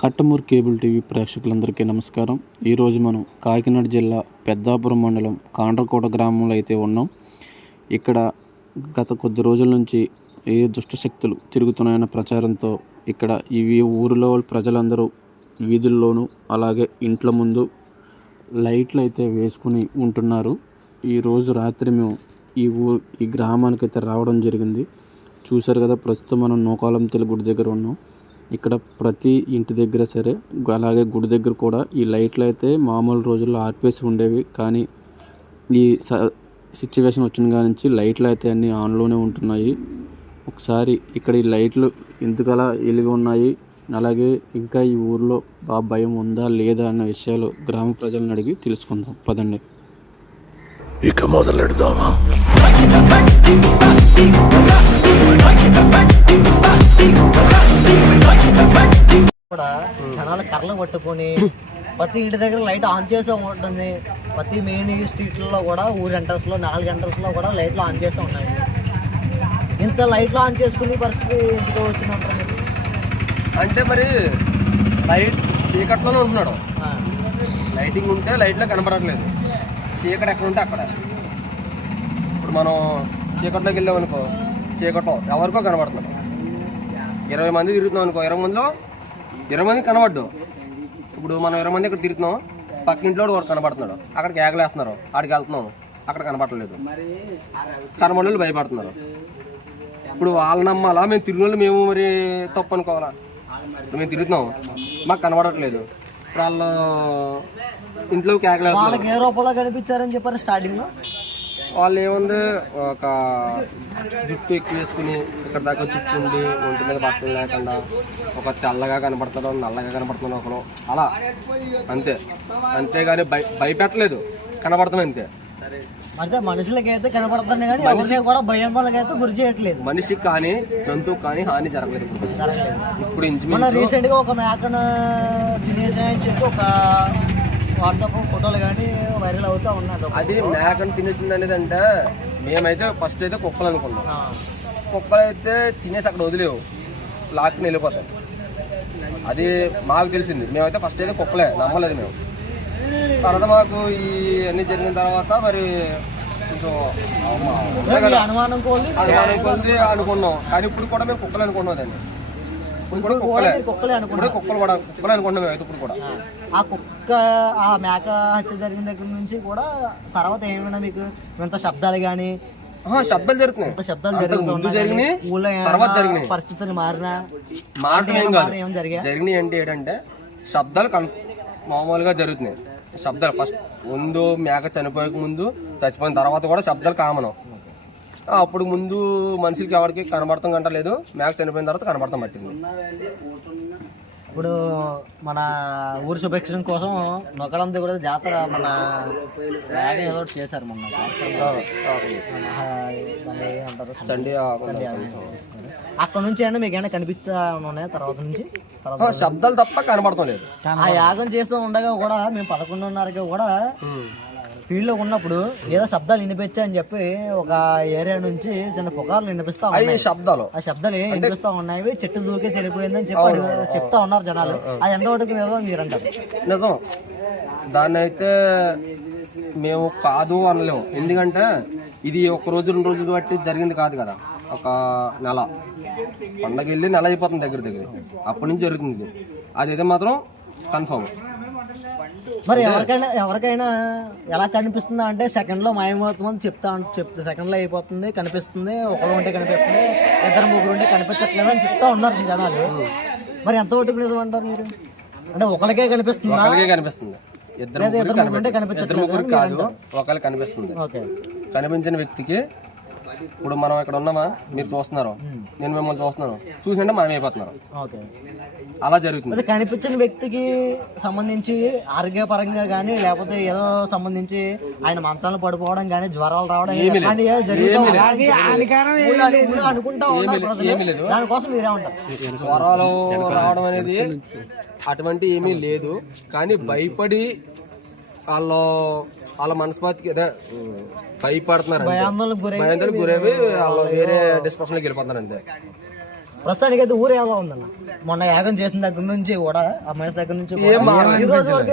Kattamuru cable TV ప్రేక్షకులందరికీ నమస్కారం. ఈరోజు మనం కాకినాడ జిల్లా పెద్దాపురం మండలం కాండ్రకోట గ్రామంలో అయితే ఉన్నాం. ఇక్కడ గత కొద్ది రోజుల నుంచి ఏ దుష్టశక్తులు తిరుగుతున్నాయన్న ప్రచారంతో ఇక్కడ ఇవి ఊరిలో ప్రజలందరూ వీధుల్లోనూ అలాగే ఇంట్ల ముందు లైట్లు అయితే వేసుకుని ఉంటున్నారు. ఈరోజు రాత్రి మేము ఈ గ్రామానికి అయితే రావడం జరిగింది. చూశారు కదా, ప్రస్తుతం మనం నూకాలం తెలు గుడి దగ్గర ఉన్నాం. ఇక్కడ ప్రతి ఇంటి దగ్గర సరే, అలాగే గుడి దగ్గర కూడా ఈ లైట్లు అయితే మామూలు రోజుల్లో ఆర్పేసి ఉండేవి. కానీ ఈ సిచ్యువేషన్ వచ్చిన కాడి నుంచి లైట్లు అయితే అన్నీ ఆన్లోనే ఉంటున్నాయి. ఒకసారి ఇక్కడ ఈ లైట్లు ఎందుకలా వెలిగి ఉన్నాయి, అలాగే ఇంకా ఈ ఊర్లో భయం ఉందా లేదా అన్న విషయాలు గ్రామ ప్రజలను అడిగి తెలుసుకుందాం. పదండి, ఇక మొదలెడదామా? కూడా జనాలు కర్రలు పట్టుకొని ప్రతి ఇంటి దగ్గర లైట్ ఆన్ చేస్తూ ఉంటుంది. ప్రతి మెయిన్ స్ట్రీట్లలో కూడా ఊరి ఎంట్రన్స్లో 4 ఎంట్రన్స్లో కూడా లైట్లు ఆన్ చేస్తూ ఉన్నాయి. ఇంత లైట్లు ఆన్ చేసుకునే పరిస్థితి ఎందుకు వచ్చినప్పుడు అంటే మరి లైట్ చీకట్లోనే ఉంటున్నాడు. లైటింగ్ ఉంటే లైట్లో కనపడట్లేదు. చీకటి ఎక్కడ ఉంటే అక్కడ. ఇప్పుడు మనం చీకట్లోకి వెళ్ళామనుకో, చీకట్లో ఎవరికో కనబడుతున్నాడు. 20 మంది తిరుగుతున్నాం అనుకో, 20 మందిలో 20 మంది కనబడ్డు. ఇప్పుడు మనం 20 మంది ఇక్కడ తిరుగుతున్నాం, పక్క ఇంట్లో కూడా కనబడుతున్నాడు. అక్కడికి ఏగలేస్తున్నారు, ఆడికి వెళ్తున్నాం, అక్కడ కనబడట్లేదు. కనబడి భయపడుతున్నారు. ఇప్పుడు వాళ్ళు నమ్మాలా, మేము తిరిగిన వాళ్ళు మేము మరి తప్పు అనుకోవాలా? మేము తిరుగుతున్నాం, మాకు కనబడట్లేదు. ఇప్పుడు వాళ్ళు ఇంట్లోకి ఏగలేస్తున్నారు. వాళ్ళకి ఏ రూపంలో కనిపించారని చెప్పారు స్టార్టింగ్లో. వాళ్ళు ఏముంది, ఒక జుట్టు ఎక్కువ వేసుకుని ఇక్కడ దాకా జుట్టు ఉండి ఒంటి మీద బట్టలు లేకుండా ఒక తెల్లగా కనపడుతున్నాడు, నల్లగా కనపడుతున్నాడు ఒకరు, అలా అంతే. అంతేగాని భయపెట్టలేదు, కనపడుతుంది అంతే. అంటే మనుషులకైతే కనపడుతుంది కానీ మనిషి కూడా భయాందోళనకైతే గురి చేయట్లేదు. మనిషికి కానీ జంతువు కానీ హాని జరగలేదు. ఇప్పుడు రీసెంట్ గా ఒక మేకను తినేసాయని చెప్పి ఒక వాట్సాప్ ఫోటోలు కానీ వైరల్ అవుతా ఉన్నారు. అది మేకను తినేసింది అనేది. అంటే మేమైతే ఫస్ట్ అయితే కుక్కలు అనుకున్నాం. కుక్కలు అయితే తినేసి అక్కడ వదిలేవు, లాక్కుని వెళ్ళిపోతాయి. అది మాకు తెలిసింది. మేమైతే ఫస్ట్ అయితే కుక్కలే నమ్మలేదు మేము. తర్వాత మాకు ఈ అన్నీ జరిగిన తర్వాత మరి కొంచెం అనుమానం కొద్ది అనుకున్నాం. కానీ ఇప్పుడు కూడా మేము కుక్కలు అనుకున్నాం. దాన్ని కుక్కలు అనుకున్నాం అయితే ఇప్పుడు కూడా. ఆ కుక్క ఆ మేక హత్య జరిగిన దగ్గర నుంచి కూడా తర్వాత ఏమైనా మీకు ఇంత శబ్దాలు కానీ శబ్దాలు జరుగుతున్నాయి. శబ్దాలు జరిగినాయి. పరిస్థితులు జరిగినాయి అంటే ఏంటంటే శబ్దాలు మామూలుగా జరుగుతున్నాయి. శబ్దాలు ఫస్ట్ ముందు మేక చనిపోయక ముందు, చచ్చిపోయిన తర్వాత కూడా శబ్దాలు కామను. అప్పుడు ముందు మనుషులకి ఎవరికి కనబడతాం గంట లేదు, మేక చనిపోయిన తర్వాత కనబడతాం పట్టింది. ఇప్పుడు మన ఊరు శుభేక్షణ కోసం నొక్కడంతో కూడా జాతర మన ఏదో చేశారు మొన్న. అక్కడ నుంచి అయినా మీకు ఏమైనా కనిపించా తర్వాత నుంచి శబ్దాలు తప్ప కనబడతాం లేదు. ఆ యాగం చేస్తూ ఉండగా కూడా మేము 11:30కి కూడా ఫీల్డ్ లో ఉన్నప్పుడు ఏదో శబ్దాలు వినిపించా అని చెప్పి ఒక ఏరియా నుంచి చిన్న పుకార్లు వినిపిస్తా ఉన్నాయి. ఆ శబ్దాలు వినిపిస్తా ఉన్నాయి. చెట్టు దూకేసి వెళ్ళిపోయిందని చెప్పి చెప్తా ఉన్నారు జనాలు. అది ఎంతవరకు నిజం మీరు అంటారు? నిజం. దాన్ని అయితే మేము కాదు అనలేము. ఎందుకంటే ఇది ఒక రోజు 2 రోజులు బట్టి జరిగింది కాదు కదా. ఒక నెల పండగ వెళ్ళి నెల అయిపోతుంది దగ్గర అప్పటి నుంచి జరుగుతుంది. అదైతే మాత్రం కన్ఫర్మ్. మరి ఎవరికైనా ఎలా కనిపిస్తుందా అంటే సెకండ్లో మాయమవుతుందని చెప్తే సెకండ్లో అయిపోతుంది, కనిపిస్తుంది, ఒకరు ఉంటే కనిపిస్తుంది, 2-3 ఉంటే కనిపించట్లేదు అని చెప్తా ఉన్నారు జనాలు. మరి ఎంత ఒట్టుకు నిజం అంటారు మీరు? అంటే ఒకరికే కనిపిస్తుంది, ఇద్దరు కనిపించట్లేదు కాదు, ఒకరికి కనిపిస్తుంది. కనిపించిన వ్యక్తికి ఇప్పుడు మనం ఇక్కడ ఉన్నామా, మీరు చూస్తున్నారు, నేను మిమ్మల్ని చూస్తున్నాను, చూసింటే మనం అయిపోతున్నారు. అలా జరుగుతుంది. కనిపించిన వ్యక్తికి సంబంధించి ఆరోగ్యపరంగా కానీ లేకపోతే ఏదో సంబంధించి ఆయన మంచాలను పడిపోవడం కానీ జ్వరాలు రావడం అనుకుంటా దానికోసం మీరేమంటారు? జ్వరాలు రావడం అనేది అటువంటి ఏమీ లేదు. కానీ భయపడి వాళ్ళ మనస్ఫూర్తికి అదే భయపడుతున్నారు, భయాందోళనకు గురేవి వాళ్ళు వేరే డిస్కషన్లోకి వెళ్ళిపోతున్నారు అంతే. ప్రస్తుతానికి అయితే ఊరు ఎలా ఉందన్న? మొన్న యాగం చేసిన దగ్గర నుంచి కూడా ఆ మనిషి దగ్గర నుంచి కూడా ఈ రోజు వరకు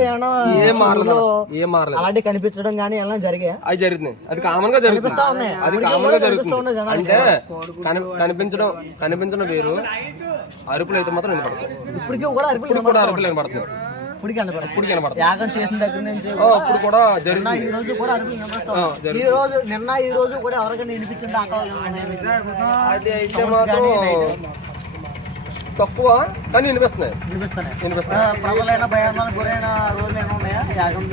అలాంటి కనిపించడం కానీ ఎలా జరిగాయి? అది జరుగుతుంది, అది కామన్ గా జరుగుతుంది, అది కామన్ గా జరుగుతుంది. అంటే కనిపించడం వేరు, అరుపులు అయితే మాత్రం వినపడతాయి. ఇప్పటికీ కూడా అరుపులు వినపడుతుంది. ఇప్పుడు కనపడతాయి. యాగం చేసిన దగ్గర నుంచి ఇప్పుడు కూడా జరుగుతుంది. ఈ రోజు కూడా అరుపులు వినపడతాయి. ఈ రోజు కూడా ఎవరికైనా వినిపించింది అది అయితే మాత్రం తక్కువ కానీ వినిపిస్తున్నాయి. ప్రజలైనా భయానికి గురైన రోజులు ఏమైనా ఉన్నాయా? యాగం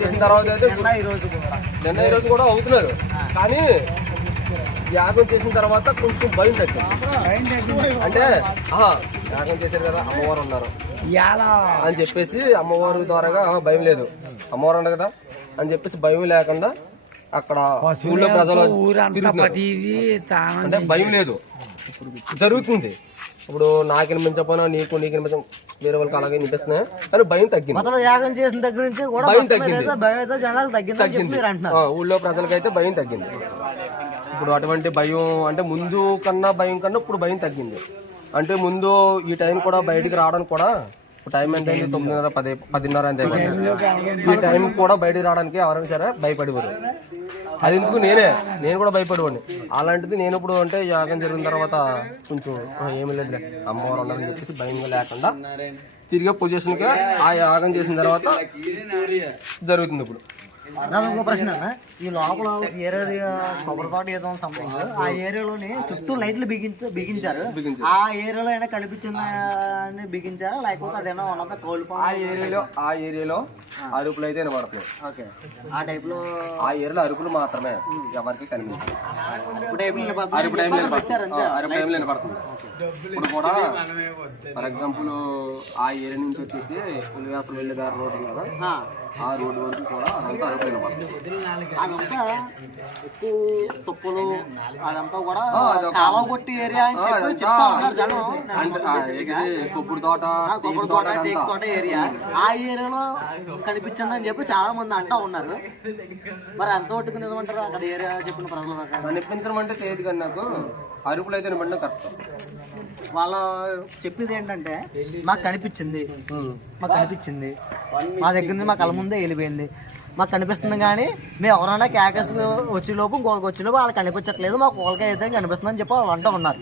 చేసిన తర్వాత అయితే నిన్న ఈ రోజు కూడా అవుతున్నారు, కానీ యాగం చేసిన తర్వాత కొంచెం భయం తగ్గింది. అంటే యాగం చేశారు కదా, అమ్మవారు ఉన్నారు అని చెప్పేసి అమ్మవారి ద్వారాగా భయం లేదు, అమ్మవారు ఉన్నారు కదా అని చెప్పేసి భయం లేకుండా అక్కడ ఊళ్ళో ప్రజలు అంటే భయం లేదు, జరుగుతుంది. ఇప్పుడు నాకు వినిపించకపోయినా నీకు వినిపించ వేరే వాళ్ళకి అలాగే వినిపిస్తున్నాయి, కానీ భయం తగ్గింది. యాగం చేసిన దగ్గర నుంచి భయం తగ్గింది. ఊళ్ళో ప్రజలకైతే భయం తగ్గింది. ఇప్పుడు అటువంటి భయం అంటే ముందు కన్నా భయం కన్నా ఇప్పుడు భయం తగ్గింది. అంటే ముందు ఈ టైం కూడా బయటికి రావడానికి కూడా టైం ఎంత అయింది, 9:30, 10:30 అంతే. ఈ టైం కూడా బయటికి రావడానికి ఎవరైనా సరే భయపడేవారు. అది ఎందుకు నేను కూడా భయపడేవాడిని. అలాంటిది నేను ఇప్పుడు అంటే యాగం జరిగిన తర్వాత కొంచెం ఏమి లేదు, అమ్మవారు ఉన్నారని చెప్పేసి భయంగా లేకుండా తిరిగే పొజిషన్గా ఆ యాగం చేసిన తర్వాత జరుగుతుంది. ఇప్పుడు ఇంకో ప్రశ్న అన్న, ఈ లోపల ఏరియా కొబ్బరి తోట ఏదో సంథింగ్ ఆ ఏరియాలోని చుట్టూ లైట్లు బిగించారు. ఆ ఏరియాలో అయినా కనిపించిందని బిగించారా, లేకపోతే అదేనా ఉన్నదా కోల్డ్ ఫామ్? ఆ ఏరియాలో అరుపులు అయితే వినపడుతున్నాయి. ఓకే, ఆ టైప్ లో ఆ ఏరియాలో అరుపులు మాత్రమే, ఎవరికి కనిపించారు. ఇప్పుడు కూడా ఫర్ ఎగ్జాంపుల్ ఆ ఏరియా నుంచి వచ్చేసి పులివేసలు వెళ్ళే దారి రోడ్డు కదా, ఆ రోడ్డు వరకు కూడా అదంతా అరుపులు వినపడుతుంది. అదంతా ఎక్కువ తుప్పులు అదంతా కూడా కాలువ కొట్టి ఏరియా అని చెప్పి చెప్తా ఉన్నారు జనం. కొబ్బరి తోట టేక్ తోట ఏరియా, ఆ ఏరియాలో కనిపించిందని చెప్పి చాలా మంది అంటా ఉన్నారు. మరి ఎంత ఒట్టుకు నిజమంటారు అక్కడ ఏరియా చెప్పిన ప్రజలు? కనిపించడం అంటే తెలియదు కానీ నాకు అరుపులు అయితే వినపడడం కరెక్ట్. వాళ్ళు చెప్పేది ఏంటంటే మాకు కనిపించింది, మా దగ్గర నుంచి మా కళ్ళ ముందే వెళ్ళిపోయింది, మాకు కనిపిస్తుంది కానీ మేము ఎవరైనా క్యాకస్ వచ్చేలోపు ఇంకొకరికి వచ్చేలోపు వాళ్ళకి కనిపించట్లేదు, మాకు వాళ్ళకి అయితే కనిపిస్తుంది అని చెప్పి వాళ్ళు అంటూ ఉన్నారు.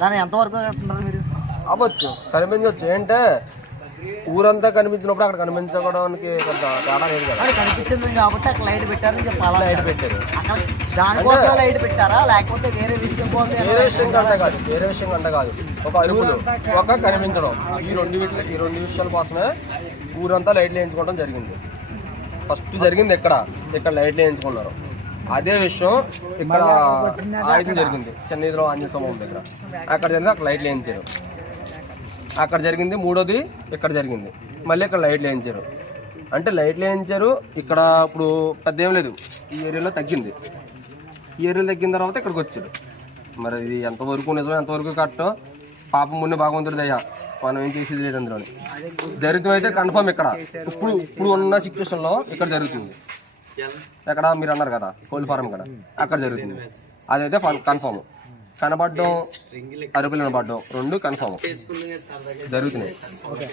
దాన్ని ఎంతవరకు అంటున్నారు మీరు? అవ్వచ్చు, కనిపించవచ్చు. ఏంటంటే ఊరంతా కనిపించినప్పుడు అక్కడ కనిపించడానికి కొంత తేడా లేదు కదా. అది కనిపించింది కాబట్టి అక్కడ లైట్ పెట్టారని చెప్పి అలా లైట్ పెట్టారు. అక్కడ దానికోసం లైట్ పెట్టారా, లేకపోతే వేరే విషయం కోసం? వేరే విషయం కంటే కాదు, ఒక అరుపులు ఒక కనిపించడం, ఈ రెండు విషయాల కోసమే ఊరంతా లైట్లు వేయించుకోవడం జరిగింది. ఫస్ట్ జరిగింది ఇక్కడ లైట్లు వేయించుకున్నారు. అదే విషయం ఇక్కడ ఆయుధం జరిగింది, చెన్నైలో ఆంజనేయ స్వామి దగ్గర. అక్కడ జరిగింది, అక్కడ లైట్లు వేయించారు. అక్కడ జరిగింది. మూడోది ఇక్కడ జరిగింది, మళ్ళీ ఇక్కడ లైట్లు వేయించారు. అంటే లైట్లు వేయించారు ఇక్కడ. ఇప్పుడు పెద్ద ఏం లేదు, ఈ ఏరియాలో తగ్గింది. ఈ ఏరియాలో తగ్గిన తర్వాత ఇక్కడికి వచ్చారు. మరి ఇది ఎంతవరకు నిజం, ఎంతవరకు కరెక్టో పాపం ముందు బాగుంటుంది అయ్యా, మనం ఏం చేసేది లేదు అందులోని. జరుగుతుంది అయితే కన్ఫర్మ్ ఇక్కడ ఇప్పుడు ఉన్న సిచ్యువేషన్లో ఇక్కడ జరుగుతుంది. ఎక్కడ మీరు అన్నారు కదా కోల్డ్ ఫారం కదా, అక్కడ జరుగుతుంది. అదైతే కన్ఫర్మ్. కనబడడం, అరుపులు వినబడడం రెండు కన్ఫర్మ్ జరుగుతున్నాయి.